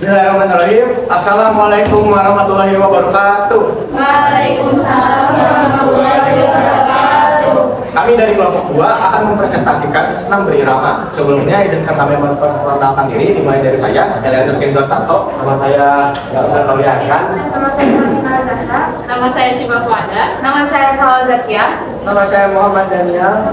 Bismillahirrahmanirrahim. Assalamualaikum warahmatullahi wabarakatuh. Waalaikumsalam warahmatullahi wabarakatuh. Kami dari kelompok 2 akan mempresentasikan senam berirama. Sebelumnya izinkan kami memperkenalkan diri, dimulai dari saya, Eliezer Kendor Tato. Nama saya nggak usah kau lihatkan. Nama saya Nisa Zahra. Nama saya Syifa Fuada. Nama saya Salwa Zakia. Nama saya Muhammad Daniel.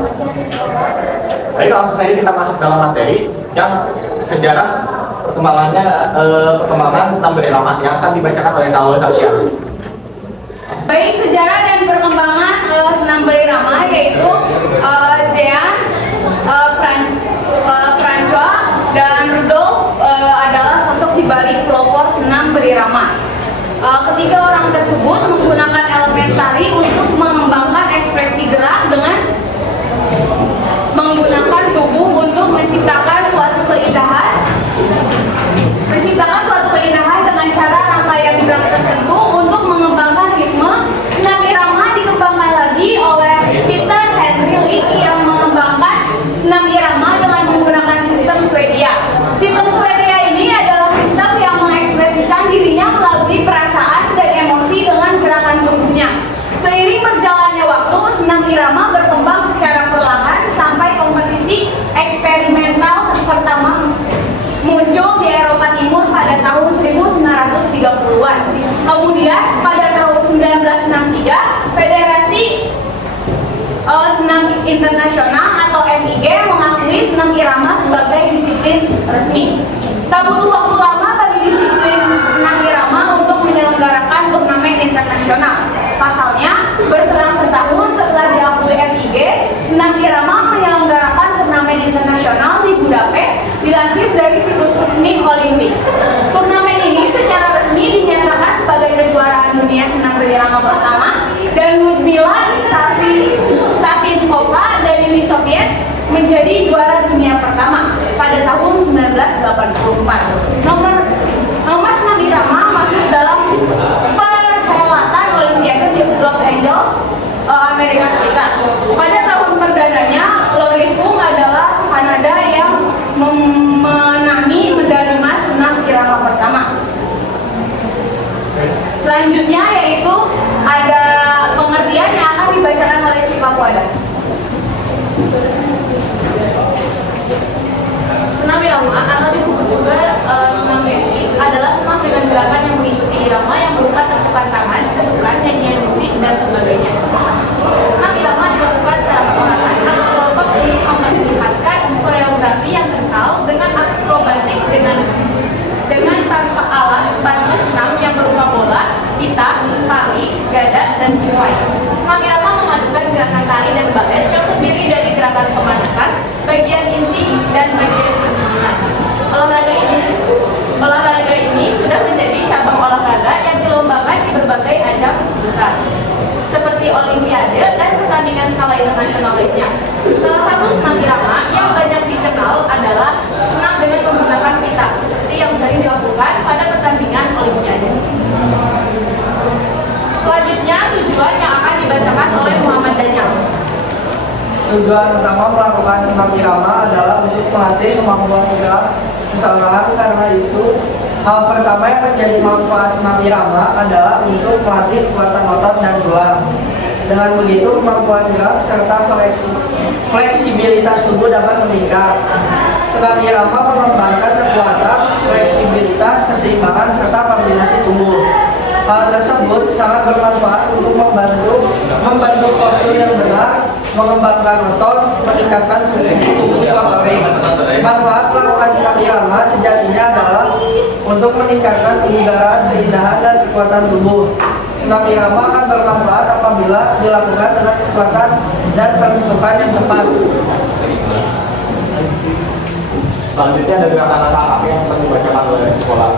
Baik, langsung saja kita masuk dalam materi yang sejarah perkembangan senam berirama yang akan dibacakan oleh Salwa Zakia. Baik, sejarah dan perkembangan senam berirama yaitu Jean, Francois, dan Rudolf adalah sosok di balik pelopor senam berirama. Ketiga orang tersebut menggunakan elemen tari untuk mengembangkan ekspresi gerak dengan menggunakan tubuh untuk menciptakan suatu keindahan dengan cara rangkaian gerak tertentu untuk mengembangkan ritme. Senam irama dikembangkan lagi oleh Peter Henry Lee yang mengembangkan senam irama dengan menggunakan sistem Swedia. Sistem Swedia ini adalah sistem yang mengekspresikan dirinya melalui perasaan dan emosi dengan gerakan tubuhnya. Seiring berjalannya waktu, senam irama berkembang secara perlahan sampai kompetisi eksperimental pertama muncul di Eropa Timur pada tahun 1930-an. Kemudian pada tahun 1963, Federasi Senam Internasional atau FIG mengakui senam irama sebagai disiplin resmi. Tak butuh waktu lama bagi disiplin senam irama untuk menyelenggarakan turnamen internasional. Pasalnya, berselang setahun setelah diakui FIG, senam irama menyelenggarakan turnamen internasional di Budapest, dilansir dari situs resmi Olimpik. Turnamen ini secara resmi dinyatakan sebagai kejuaraan dunia senam berirama pertama, dan Ludmila Savinkova dari Uni Soviet menjadi juara dunia pertama pada tahun 1984. Nomor senam irama masuk dalam perhelatan Olimpiade di Los Angeles, Amerika Serikat. Pada tahun perdananya, Lori Fung adalah Kanada yang memenangi medali emas senam irama pertama. Selanjutnya yaitu ada pengertian yang akan dibacakan oleh Syifa Fuada. Senam irama atau disebut juga senam ritmik adalah senam dengan gerakan yang mengikuti irama yang berupa tepuk tangan, ketukan, nyanyian musik, dan sebagainya. Senam irama dilakukan secara perorangan atau kelompok untuk memperlihatkan koreografi yang kental dengan akrobatik dengan tanpa alat bantu senam yang berupa bola, pita, tali, gada, dan simpai. Senam irama memadukan gerakan tari dan balet yang terdiri dari gerakan pemanasan, bagian inti, dan bagian pendinginan. Olahraga ini sudah menjadi cabang olahraga yang dilombakan di berbagai ajang besar, seperti Olimpiade dan pertandingan skala internasional lainnya. Salah satu senam irama yang banyak dikenal adalah senam dengan menggunakan pita, seperti yang sering dilakukan pada pertandingan Olimpiade. Selanjutnya, tujuan yang akan dibacakan oleh Muhammad Daniel. Tujuan utama melakukan senam irama adalah untuk melatih kemampuan gerak seseorang. Karena itu, hal pertama yang menjadi manfaat senam irama adalah untuk melatih kekuatan otot dan tulang. Dengan begitu, kemampuan gerak serta fleksibilitas tubuh dapat meningkat. Senam irama mengembangkan kekuatan, fleksibilitas, keseimbangan, serta koordinasi tubuh. Hal tersebut sangat bermanfaat untuk membantu postur yang benar, mengembangkan otot, meningkatkan fungsi motorik. Manfaat melakukan senam irama sejatinya adalah untuk meningkatkan kebugaran, keindahan, dan kekuatan tubuh. Senam irama akan bermanfaat apabila dilakukan dengan kekuatan dan penentukan yang tepat. Selanjutnya ada gerakan angkat kaki yang akan dibacakan oleh sekolah.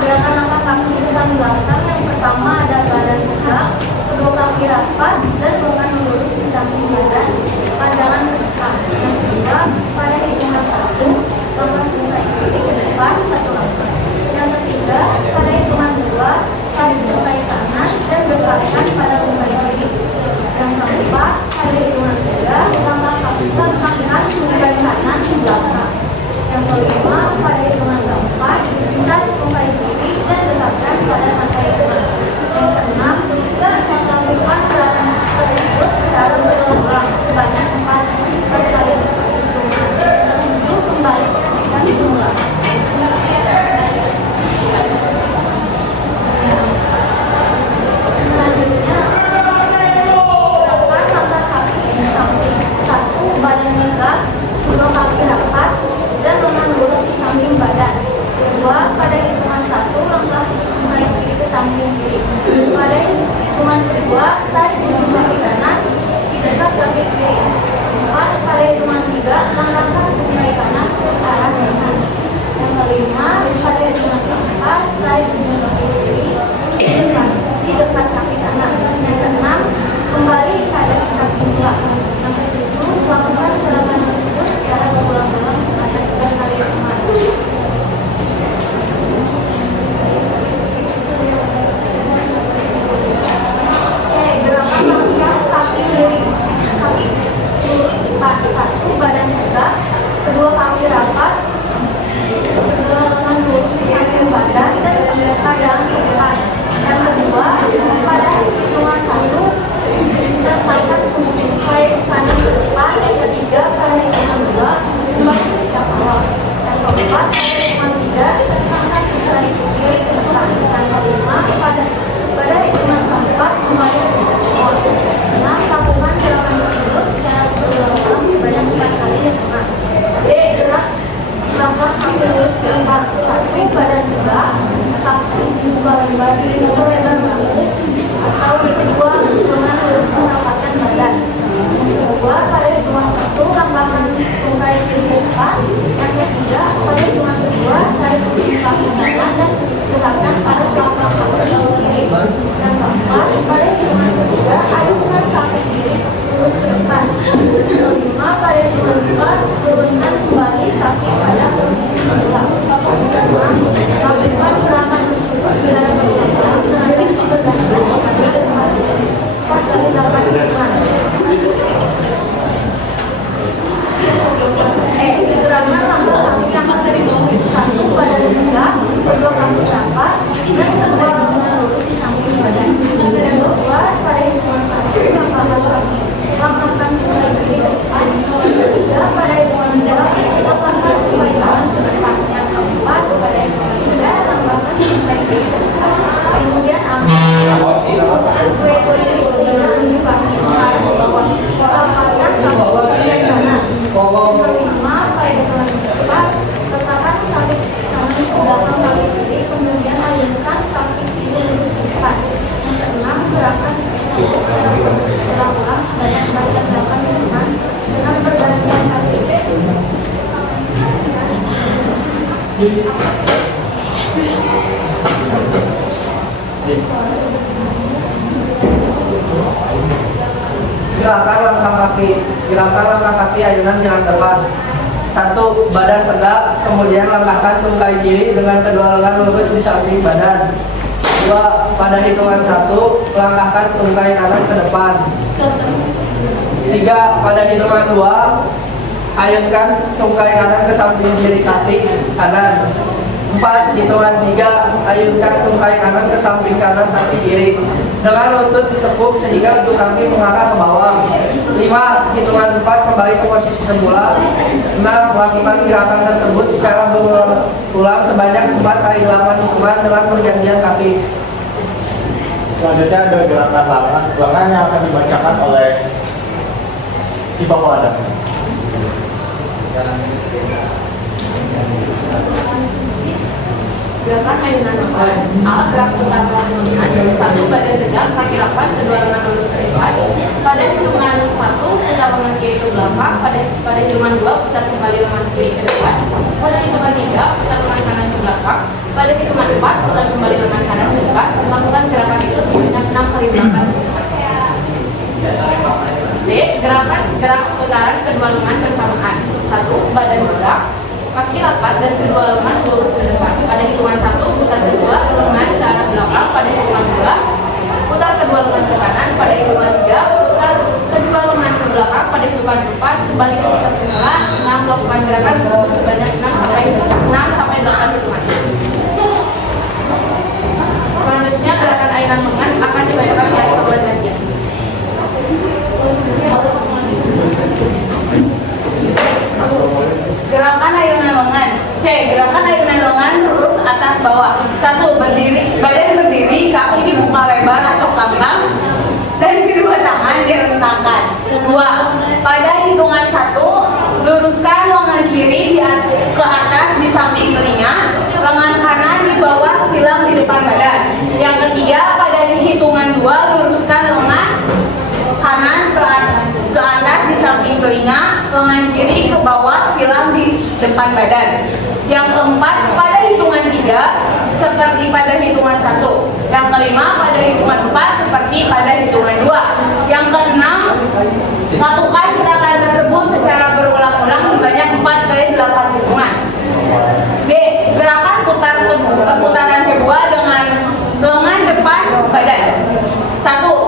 Gerakan angkat kaki depan belakang yang pertama ada badan tegak, kedua kaki rapat, dan bukan lurus di samping badan, pandangan ke depan. Yang kedua, pada hitungan 1, langkah buka ikuti ke depan 1 langkah. Yang ketiga, pada hitungan 2, tarik tungkai kanan dan berkalikan pada tungkai kiri. Yang keempat, pada hitungan 3, langkah kaki kanan tungkai kanan di belakang. Pada hitungan kedua, tarik ujung kaki kanan dan gerakan pada selapang kaki kiri. Dan keempat, pada hitungan ketiga, ayunkan kaki kiri lurus ke depan. Kelima, pada hitungan dua, turunkan kembali kaki pada posisi semula. Keenam, lakukan gerakan tersebut secara berulang dengan bergantian sekali dengan 4 kali 8 hitungan. Gerakan lambung kaki kanan dari bawah itu 1 badan tegak, kedua kaki rapat, dan kedua lengan lurus di samping badan. Dan kedua, pada hitungan 1 langkahkan kaki kiri ke depan. Ketiga, pada hitungan 2 langkahkan kaki kanan ke depan. Yang keempat, pada hitungan 3 langkahkan kaki kiri ke depan. Kemudian kaki kaki arah ke bawah. Langkahkan kaki kiri ke kanan. Kelima, pada hitungan 4 letakkan kaki kanan ke belakang kaki kiri, kemudian ayunkan kaki kiri lurus ke depan. Yang keenam, gerakan secara ulang sebanyak 8 hitungan dengan pergantian kaki. Gerakan langkah kaki ayunan jalan depan. 1. Badan tegak, kemudian langkahkan tungkai kiri dengan kedua lengan lurus di samping badan. 2. Pada hitungan 1, langkahkan tungkai kanan ke depan. 3. Pada hitungan 2, ayunkan tungkai kanan ke samping kiri kaki kanan. 4. Hitungan 3, ayunkan tungkai kanan ke samping kanan kaki kiri dengan lutut ditekuk sehingga ujung kaki mengarah ke bawah. 5. Hitungan 4, kembali ke posisi semula. 6. Lakukan gerakan tersebut secara berulang sebanyak 4 kali 8 hitungan dengan pergantian kaki. Selanjutnya ada gerakan lengan yang akan dibacakan oleh si Bapak Adam. Gerakan ayunan lengan. Gerak putar lengan. 1. Badan tegak, kaki rapat, kedua lengan lurus ke depan. Pada hitungan 1, putar lengan kiri ke belakang. Pada hitungan 2, putar kembali lengan kiri ke depan. Pada hitungan 3, putar lengan kanan ke belakang. Pada hitungan 4, putar kembali lengan kanan ke depan. Lakukan gerakan itu sebanyak 6 kali 8. B. Gerak putaran kedua lengan bersamaan. 1. Badan tegak, kaki rapat dan kedua lengan lurus ke depan. Pada hitungan 1, putar kedua lengan ke arah belakang. Pada hitungan 2, putar kedua lengan ke kanan. Pada hitungan 3, putar kedua lengan ke belakang. Pada hitungan 4, kembali ke sikap semula. 6. Lakukan gerakan tersebut sebanyak 6 sampai 8 hitungan. Selanjutnya gerakan ayunan lengan akan dibacakan oleh Sabwa Zakia. Gerakan ayunan lengan. C. Gerakan ayunan lengan lurus atas bawah. 1. Berdiri, badan berdiri, kaki dibuka lebar atau kambang, dan kedua tangan direntangkan. 2. Pada hitungan 1, luruskan lengan kiri ke atas di samping telinga, lengan kanan di bawah silang di depan badan. Yang ketiga, pada hitungan 2, luruskan lengan kanan ke atas di samping telinga, lengan kiri ke bawah silang di depan badan. Yang keempat, pada hitungan 3 seperti pada hitungan 1. Yang kelima, pada hitungan 4 seperti pada hitungan 2. Yang keenam, lakukan gerakan tersebut secara berulang-ulang sebanyak 4 kali 8 hitungan. D. Gerakan putaran kedua dengan lengan depan badan. 1.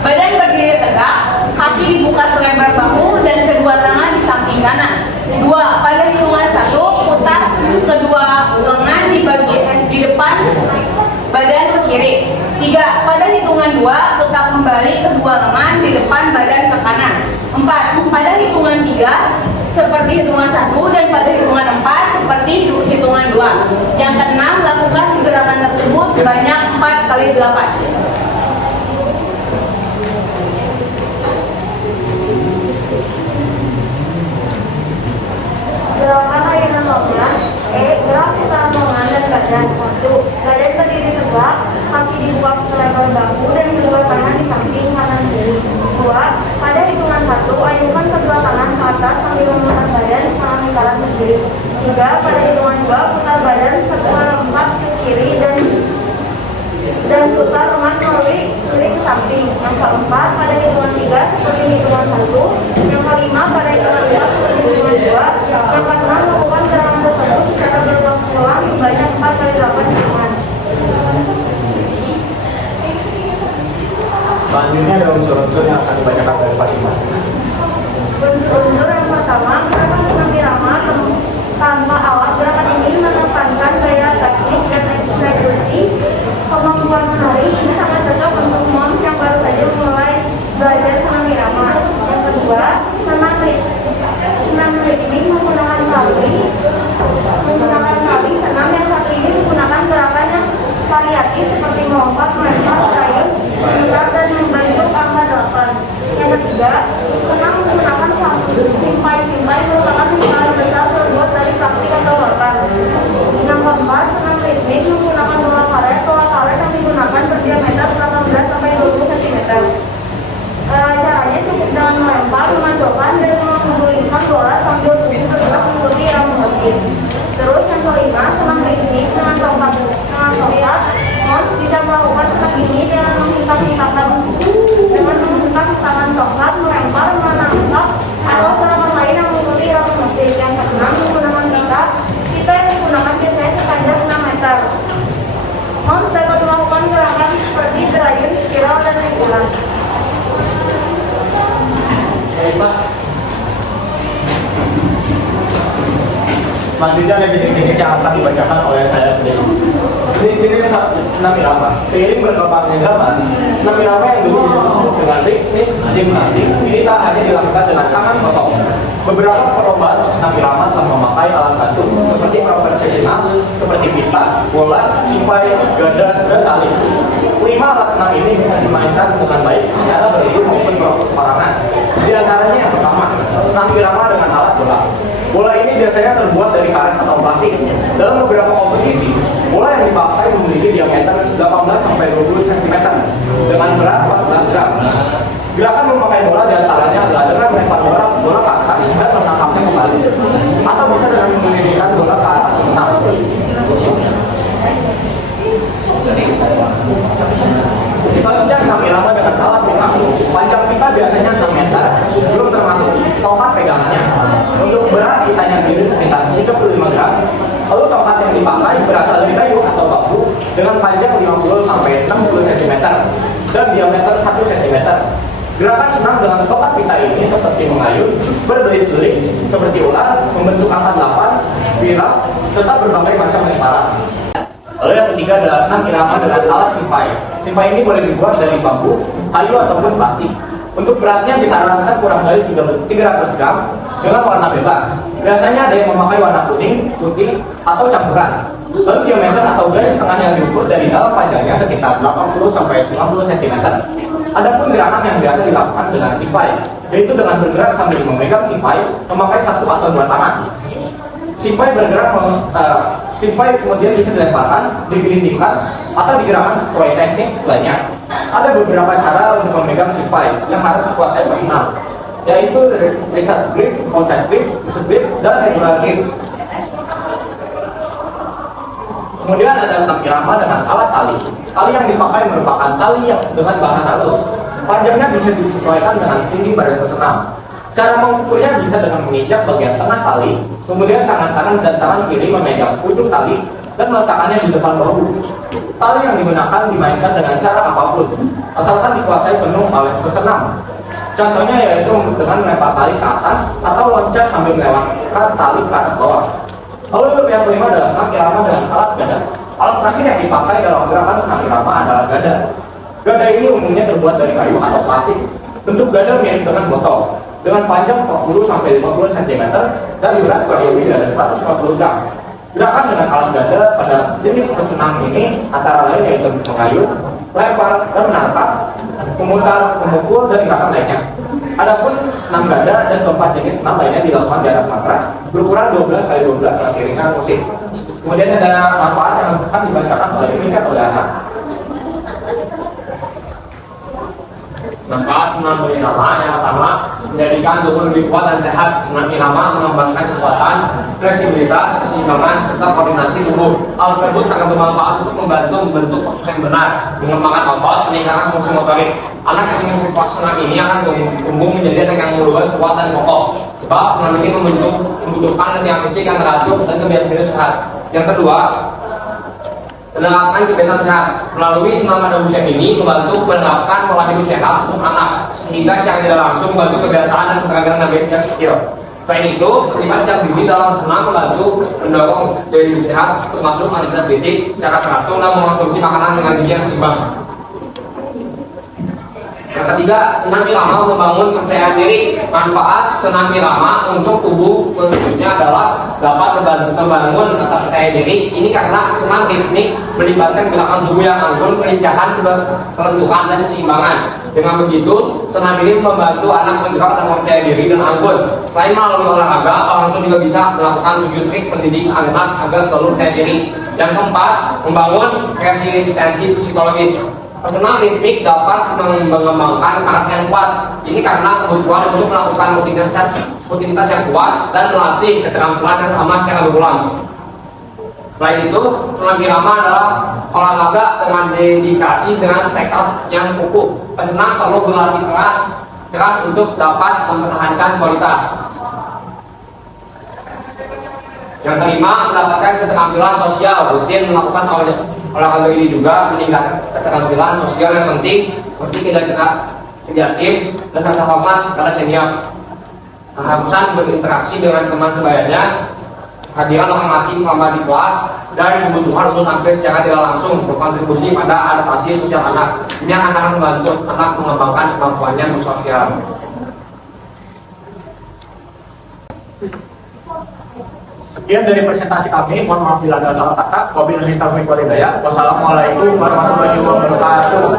Badan berdiri tegak, kaki dibuka selebar bahu dan kedua tangan di samping kanan. 2. Pada hitungan 1, putar kedua lengan di depan badan ke kiri. 3. Pada hitungan 2, putar kembali kedua lengan di depan badan ke kanan. 4. Pada hitungan 3 seperti hitungan 1 dan pada hitungan 4 seperti hitungan 2. Yang keenam, lakukan gerakan tersebut sebanyak 4 kali 8. Gerakan ayunan lengan. Gerak putaran lengan dan badan. 1. Badan berdiri tegak, kaki dibuka selebar bahu dan kedua tangan di samping kanan kiri. 2. Pada hitungan 1, ayunkan kedua tangan ke atas sambil memutar badan kanan ke kiri. ketiga, pada hitungan 2, putar badan seperempat ke kiri dan putar lengan melalui kiri ke samping. Yang keempat, pada hitungan 3 seperti hitungan 1. Yang kelima, pada hitungan 4 seperti hitungan 2. Yang keenam, lakukan gerakan tersebut secara berulang-ulang sebanyak 4 kali 8 hitungan. Selanjutnya ada unsur-unsur yang akan dibacakan dari Pak Iman. Unsur yang pertama, gerakan senam irama tanpa alat. Gerakan ini menekankan gaya teknik dan eksekusi. Kemampuan menari ini sangat cocok untuk moms yang baru saja mulai belajar senam irama. Yang kedua, senam ritmik menggunakan tali senam yang satu ini menggunakan gerakan yang variatif seperti melompat, melempar, merayun, menyerat, dan membentuk angka 8. Yang ketiga, senam menggunakan simpai merupakan hal besar terbuat dari plastik atau rotan. Yang keempat, senam ritmik menggunakan bola karet yang digunakan berdiameter 18 sampai 20 cm. Caranya cukup dengan melempar, memantulkan, dan menggulingkan bola sambil tubuh bergerak mengikuti irama musik. Terus yang kelima, senam ritmik dengan tongkat. Moms bisa melakukan senam ini dengan menghentak-hentakan tongkat, melempar, menangkap, atau gerakan lain yang mengikuti irama musik. Yang keenam, menggunakan kita yang digunakan biasanya sepanjang 6 meter. Moms dapat melakukan gerakan seperti derajat, spiral, dan regular. Selanjutnya ada jenis-jenis yang akan dibacakan oleh saya sendiri. Jenis-jenis senam irama. Seiring berkembangnya zaman, senam irama yang dulu disebut dengan ritmik gimnastik ini tak hanya dilakukan dengan tangan kosong. Beberapa perlombaan senam irama telah memakai alat bantu seperti profesional seperti pita, bola, simpai, gada, dan tali. 5 alat senam ini bisa dimainkan dengan baik secara beriringan maupun perorangan. Di antaranya yang pertama, senam irama dengan alat bola. Bola ini biasanya terbuat dari karet atau plastik. Dalam beberapa kompetisi, bola yang dipakai memiliki diameter 18 sampai 20 cm dengan berat 14 gram. Gerakan memakai bola diantaranya adalah dengan melempar bola ke atas dan menangkapnya kembali, atau bisa dengan mengirimkan bola ke atas senam. Selanjutnya senam irama dengan alat pita. Panjang pita biasanya 6 meter, belum termasuk tongkat pegangannya. Untuk berat pitanya sendiri sekitar 35 gram. Lalu tongkat yang dipakai berasal dari kayu atau bambu dengan panjang 50 sampai 60 cm dan diameter 1 cm. Gerakan senam dengan tongkat pita ini seperti mengayun, berbelit-belit, seperti ular, membentuk angka 8, viral, serta berbagai macam lemparan. Lalu yang ketiga adalah senam irama dengan alat simpai. Simpai ini boleh dibuat dari bambu, kayu ataupun plastik. Untuk beratnya disarankan kurang dari 300 gram dengan warna bebas. Biasanya ada yang memakai warna kuning, putih, atau campuran. Lalu diameter atau garis tengah yang diukur dari dalam panjangnya sekitar 80 sampai 90 cm. Adapun gerakan yang biasa dilakukan dengan simpai, yaitu dengan bergerak sambil memegang simpai, memakai 1 atau 2 tangan. Simpai bergerak, simpai kemudian bisa dilemparkan, dibikin di kelas, atau digerakkan sesuai teknik lainnya. Ada beberapa cara untuk memegang simpai yang harus dikuasai personal, yaitu reset grip, outside grip, reset grip, dan regular grip. Kemudian ada senam irama dengan alat tali. Tali yang dipakai merupakan tali yang dengan bahan halus. Panjangnya bisa disesuaikan dengan tinggi badan pesenam. Cara mengukurnya bisa dengan menginjak bagian tengah tali, kemudian tangan kanan dan tangan kiri memegang ujung tali dan meletakkannya di depan bahu. Tali yang digunakan dimainkan dengan cara apapun, asalkan dikuasai penuh oleh pesenam. Contohnya yaitu dengan melempar tali ke atas atau loncat sambil melewatkan tali ke atas bawah. Lalu yang kelima adalah senam irama dengan alat gada. Alat terakhir yang dipakai dalam gerakan senam irama adalah gada. Gada ini umumnya terbuat dari kayu atau plastik. Bentuk gada mirip dengan botol, dengan panjang 40 sampai 50 cm dan berat kurang lebih dari 150 gram. Gerakan dengan alat gada pada jenis pesenam ini antara lain yaitu mengayun, lempar dan menangkap, memutar, memukul, dan gerakan lainnya. Adapun senam gada dan keempat jenis senam lainnya dilakukan di atas matras berukuran 12 x 12 dengan iringan musik. Kemudian ada manfaat yang akan dibacakan oleh Richard oleh anak. Manfaat senam irama yang pertama, menjadikan tubuh lebih kuat dan sehat. Senam irama mengembangkan kekuatan, fleksibilitas, keseimbangan, serta koordinasi tubuh. Hal tersebut sangat bermanfaat untuk membantu membentuk postur yang benar, mengembangkan otot, meningkatkan fungsi motorik. Anak yang mengikuti senam ini akan tumbuh menjadi anak yang berubah kuat dan kokoh. Sebab senam ini membutuhkan latihan fisik yang teratur dan kebiasaan hidup sehat. Yang kedua, menerapkan kebiasaan sehat. Melalui senam pada usia ini membantu menerapkan pola hidup sehat untuk anak, sehingga secara tidak langsung membantu kebiasaan dan keterampilan nabi sejak kecil. Selain itu, terlibat sejak dini dalam senam membantu mendorong gaya hidup sehat, termasuk aktivitas fisik secara teratur dan mengonsumsi makanan dengan gizi yang seimbang. Yang ketiga, senam irama membangun kepercayaan diri. Manfaat senam irama untuk tubuh berikutnya adalah dapat membangun rasa percaya diri. Ini karena senam ritmik melibatkan gerakan tubuh yang anggun, kelincahan, kelenturan, dan keseimbangan. Dengan begitu, senam ini membantu anak bergerak dan percaya diri dan anggun. Selain melalui olahraga, orang tua juga bisa melakukan 7 trik pendidik anak agar selalu percaya diri. Yang keempat, membangun resistensi psikologis. Senam ritmik dapat mengembangkan karakter yang kuat. Ini karena kebutuhan untuk melakukan rutinitas yang kuat dan melatih keterampilan yang sama secara berulang. Selain itu, senam irama adalah olahraga dengan dedikasi dengan tekad yang kukuh. Pesenam perlu berlatih keras untuk dapat mempertahankan kualitas. Yang kelima, mendapatkan keterampilan sosial. Rutin melakukan olahraga ini juga meningkatkan keterampilan sosial yang penting, seperti kerja tim dan rasa hormat pada senior. Keharusan berinteraksi dengan teman sebayanya, kehadiran orang asing selama di kelas, dan kebutuhan untuk tampil secara tidak langsung berkontribusi pada adaptasi sosial anak. Ini akan sangat membantu anak mengembangkan kemampuannya bersosial. Sekian dari presentasi kami. Mohon maaf bila ada salah kata. Wabillahi taufiq wal hidayah. Wassalamualaikum warahmatullahi wabarakatuh.